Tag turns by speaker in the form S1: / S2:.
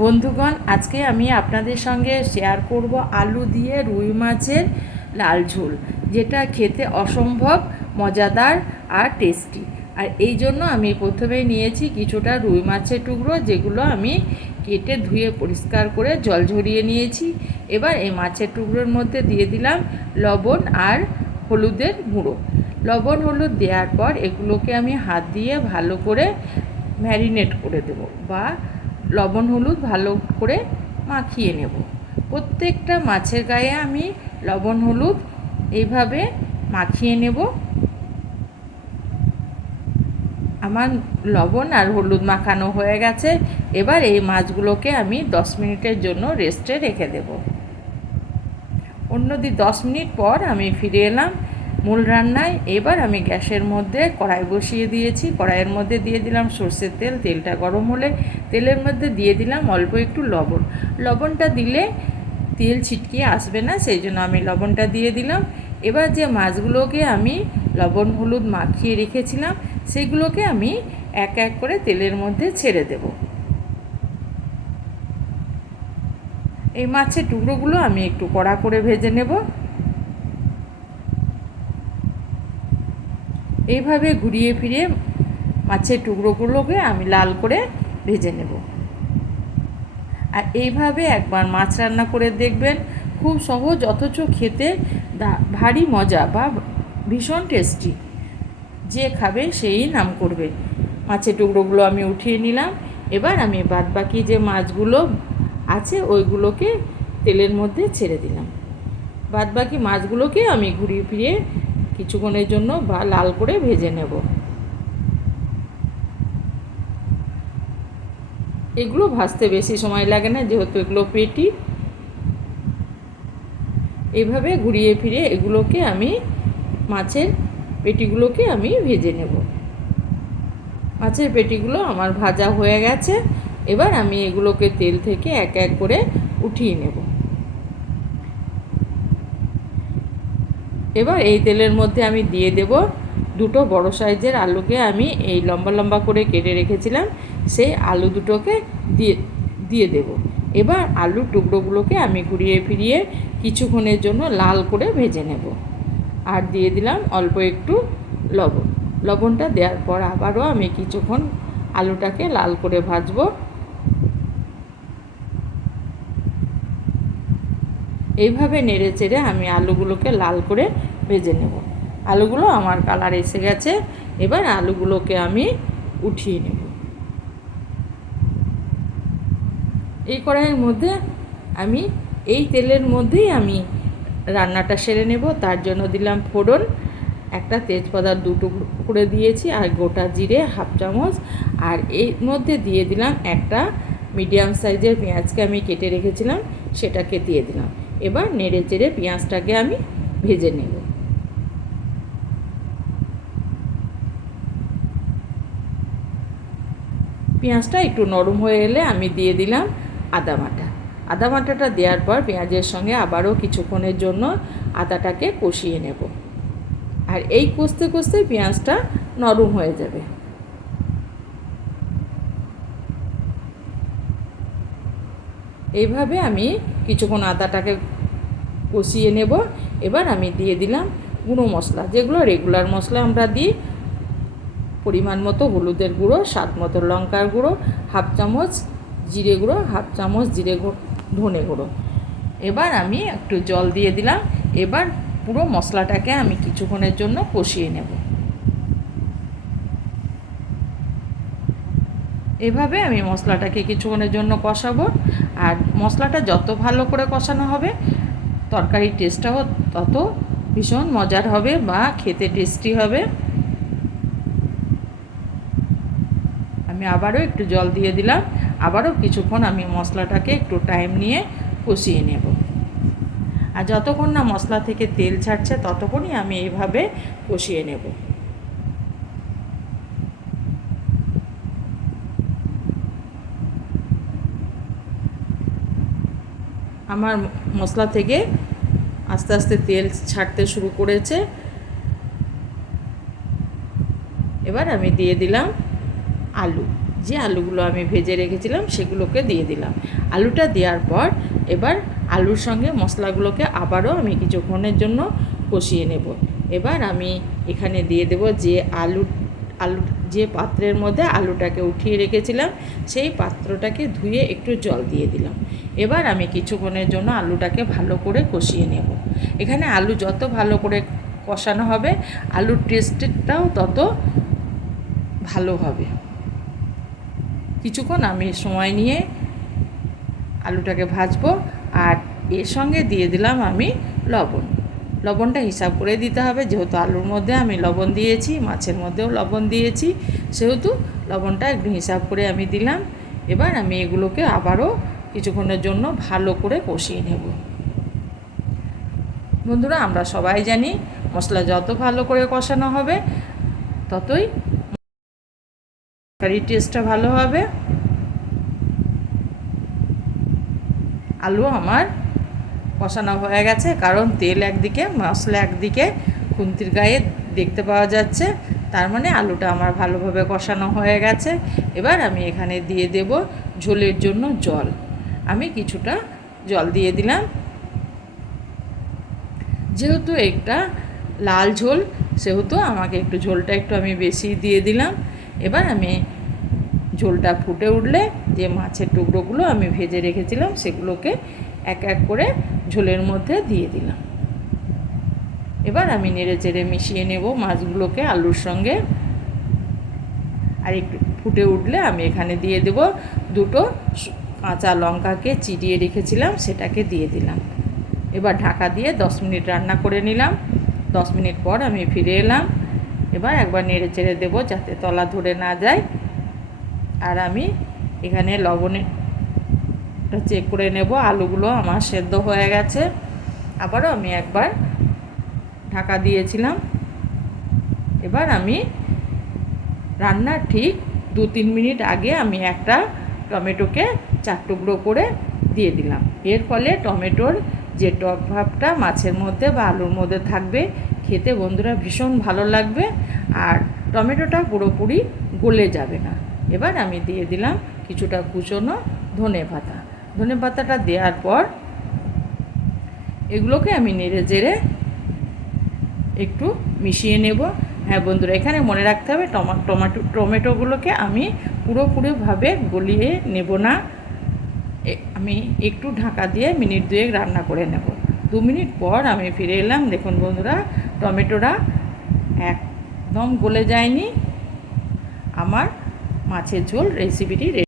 S1: বন্ধুগণ, আজকে আমি আপনাদের সঙ্গে শেয়ার করব আলু দিয়ে রুই মাছের লাল ঝোল, যেটা খেতে অসম্ভব, মজাদার আর টেস্টি আর এই জন্য আমি প্রথমেই নিয়েছি কিছুটা রুই মাছের টুকরো, যেগুলো আমি কেটে ধুয়ে পরিষ্কার করে জল ঝরিয়ে নিয়েছি। এবার এই মাছের টুকরোর মধ্যে দিয়ে দিলাম লবণ আর হলুদের গুঁড়ো। লবণ হলুদ দেওয়ার পর এগুলোকে আমি হাত দিয়ে ভালো করে ম্যারিনেট করে দেব বা লবণ, হলুদ ভালো করে মাখিয়ে নেব। প্রত্যেকটা মাছের গায়ে আমি লবণ, হলুদ এইভাবে মাখিয়ে নেব। আমার লবণ আর হলুদ মাখানো হয়ে গেছে। এবার এই মাছগুলোকে আমি দশ মিনিটের জন্য রেস্টে রেখে দেব। অন্যদি দশ মিনিট পর আমি ফিরে এলাম। মূল রান্নায় এবার আমি গ্যাসের মধ্যে কড়াই বসিয়ে দিয়েছি। কড়াইয়ের মধ্যে দিয়ে দিলাম সর্ষের তেল, তেলটা গরম হলে তেলের মধ্যে দিয়ে দিলাম অল্প একটু লবণ। লবণটা দিলে তেল ছিটকিয়ে আসবে না, সেই জন্য আমি লবণটা দিয়ে দিলাম। এবার যে মাছগুলোকে আমি লবণ, হলুদ মাখিয়ে রেখেছিলাম, সেগুলোকে আমি এক এক করে তেলের মধ্যে ছেড়ে দেব। এই মাছের টুকরোগুলো আমি একটু কড়া করে ভেজে নেব। এইভাবে ঘুরিয়ে ফিরিয়ে মাছের টুকরোগুলোকে আমি লাল করে ভেজে নেব। আর এইভাবে একবার মাছ রান্না করে দেখবেন, খুব সহজ, অথচ খেতে ভারী মজা বা ভীষণ টেস্টি। যে খাবে সেই নাম করবে। মাছের টুকরোগুলো আমি উঠিয়ে নিলাম। এবার আমি বাদ বাকি যে মাছগুলো আছে, ওইগুলোকে তেলের মধ্যে ছেড়ে দিলাম। বাদ বাকি মাছগুলোকে আমি ঘুরিয়ে ফিরিয়ে কিছুক্ষণের জন্য বা লাল করে ভেজে নেব। এগুলো ভাজতে বেশি সময় লাগে না, যেহেতু এগুলো পেটি। এভাবে ঘুরিয়ে ফিরে এগুলোকে আমি, মাছের পেটিগুলোকে আমি ভেজে নেব। মাছের পেটিগুলো আমার ভাজা হয়ে গেছে। এবার আমি এগুলোকে তেল থেকে এক এক করে উঠিয়ে নেব। এবার এই তেলের মধ্যে আমি দিয়ে দেব দুটো বড় সাইজের আলুকে আমি এই লম্বা লম্বা করে কেটে রেখেছিলাম, সেই আলু দুটোকে দিয়ে দিয়ে দেব। এবার আলুর টুকরোগুলোকে আমি ঘুরিয়ে ফিরিয়ে কিছুক্ষণের জন্য লাল করে ভেজে নেব। আর দিয়ে দিলাম অল্প একটু লবণ। লবণটা দেওয়ার পর আবারও আমি কিছুক্ষণ আলুটাকে লাল করে ভাজবো। এইভাবে নেড়ে চেড়ে আমি আলুগুলোকে লাল করে ভেজে নেব। আলুগুলো আমার কালার এসে গেছে, এবার আলুগুলোকে আমি উঠিয়ে নেব। এই কড়াইয়ের মধ্যে আমি, এই তেলের মধ্যেই আমি রান্নাটা সেরে নেব। তার জন্য দিলাম ফোড়ন, একটা তেজপাতা দুটো করে দিয়েছি আর গোটা জিরে হাফ চামচ। আর এর মধ্যে দিয়ে দিলাম একটা মিডিয়াম সাইজের পেঁয়াজকে আমি কেটে রেখেছিলাম, সেটাকে দিয়ে দিলাম। এবার নেড়ে চেড়ে পেঁয়াজটাকে আমি ভেজে নেব। পেঁয়াজটা একটু নরম হয়ে এলে আমি দিয়ে দিলাম আদা বাটা। আদা বাটাটা দেওয়ার পর পেঁয়াজের সঙ্গে আবারও কিছুক্ষণের জন্য আদাটাকে কষিয়ে নেব। আর এই কষতে কষতে পেঁয়াজটা নরম হয়ে যাবে। এইভাবে আমি কিছুক্ষণ আদাটাকে কষিয়ে নেব। এবার আমি দিয়ে দিলাম গুঁড়ো মশলা, যেগুলো রেগুলার মশলা আমরা দিই। পরিমাণ মতো হলুদের গুঁড়ো, স্বাদ মতো লঙ্কার গুঁড়ো, হাফ চামচ জিরে গুঁড়ো, হাফ চামচ জিরে গুঁড়ো, ধনে গুঁড়ো। এবার আমি একটু জল দিয়ে দিলাম। এবার পুরো মশলাটাকে আমি কিছুক্ষণের জন্য কষিয়ে নেব। এভাবে আমি মশলাটাকে কিছুক্ষণের জন্য কষাবো। আর মশলাটা যত ভালো করে কষানো হবে তরকারির টেস্টটাও তত ভীষণ মজার হবে বা খেতে টেস্টি হবে। আমি আবারও একটু জল দিয়ে দিলাম। আবারও কিছুক্ষণ আমি মশলাটাকে একটু টাইম নিয়ে কষিয়ে নেব। আর যতক্ষণ না মশলা থেকে তেল ছাড়ছে, ততক্ষণই আমি এইভাবে কষিয়ে নেব। আমার মশলা থেকে আস্তে আস্তে তেল ছাড়তে শুরু করেছে। এবার আমি দিয়ে দিলাম আলু। যে আলুগুলো আমি ভেজে রেখেছিলাম, সেগুলোকে দিয়ে দিলাম। আলুটা দেওয়ার পর এবার আলুর সঙ্গে মশলাগুলোকে আবারও আমি কিছুক্ষণের জন্য কষিয়ে নেব। এবার আমি এখানে দিয়ে দেব যে আলু আলু যে পাত্রের মধ্যে আলুটাকে উঠিয়ে রেখেছিলাম, সেই পাত্রটাকে ধুয়ে একটু জল দিয়ে দিলাম। এবার আমি কিছুক্ষণের জন্য আলুটাকে ভালো করে কষিয়ে নেব। এখানে আলু যত ভালো করে কষানো হবে, আলুর টেস্টটাও তত ভালো হবে। কিছুক্ষণ আমি সময় নিয়ে আলুটাকে ভাজবো, আর এর সঙ্গে দিয়ে দিলাম আমি লবণ। লবণটা হিসাব করে দিতে হবে। যেহেতু আলুর মধ্যে আমি লবণ দিয়েছি, মাছের মধ্যেও লবণ দিয়েছি, সেহেতু লবণটা একটু হিসাব করে আমি দিলাম। এবার আমি এগুলোকে আবারও কিছুক্ষণের জন্য ভালো করে কষিয়ে নেব। বন্ধুরা, আমরা সবাই জানি মশলা যত ভালো করে কষানো হবে, ততই কারির টেস্টটা ভালো হবে। আলু আমার কষানো হয়ে গেছে, কারণ তেল একদিকে, মশলা একদিকে, খুন্তির গায়ে দেখতে পাওয়া যাচ্ছে। তার মানে আলুটা আমার ভালোভাবে কষানো হয়ে গেছে। এবার আমি এখানে দিয়ে দেব ঝোলের জন্য জল। আমি কিছুটা জল দিয়ে দিলাম। যেহেতু একটা লাল ঝোল, সেহেতু আমাকে একটু ঝোলটা একটু আমি বেশি দিয়ে দিলাম। এবার আমি ঝোলটা ফুটে উঠলে যে মাছের টুকরোগুলো আমি ভেজে রেখেছিলাম, সেগুলোকে এক এক করে ঝোলের মধ্যে দিয়ে দিলাম। এবার আমি নেড়ে চেড়ে মিশিয়ে নেব মাছগুলোকে আলুর সঙ্গে। আর একটু ফুটে উঠলে আমি এখানে দিয়ে দেব দুটো কাঁচা লঙ্কাকে চিরিয়ে রেখেছিলাম, সেটাকে দিয়ে দিলাম। এবার ঢাকা দিয়ে দশ মিনিট রান্না করে নিলাম। দশ মিনিট পর আমি ফিরে এলাম। এবার একবার নেড়ে চেড়ে দেবো যাতে তলা ধরে না যায়। আর আমি এখানে লবণেরটা চেক করে নেব, আলুগুলো আমার সেদ্ধ হয়ে গেছে। আবারও আমি একবার ঢাকা দিয়েছিলাম। এবার আমি রান্নার ঠিক দু তিন মিনিট আগে আমি একটা টমেটোকে চার টুকরো করে দিয়ে দিলাম। এর ফলে টমেটোর যে টক ভাবটা মাছের মধ্যে বা আলুর মধ্যে থাকবে, খেতে বন্ধুরা ভীষণ ভালো লাগবে আর টমেটোটা পুরোপুরি গলে যাবে না। এবার আমি দিয়ে দিলাম কিছুটা কুচনো ধনে পাতা। ধনে পাতাটা দেওয়ার পর এগুলোকে আমি নেড়ে চেড়ে একটু মিশিয়ে নেব। হ্যাঁ বন্ধুরা, এখানে মনে রাখতে হবে টমা, টমাটো, টমেটোগুলোকে আমি পুরোপুরিভাবে গলিয়ে নেব না। আমি একটু ঢাকা দিয়ে মিনিট দুয়েক রান্না করে নেব। দু মিনিট পর আমি ফিরে এলাম। দেখুন বন্ধুরা, টমেটোটা একদম গলে যায়নি। আমার মাছের ঝোল রেসিপিটি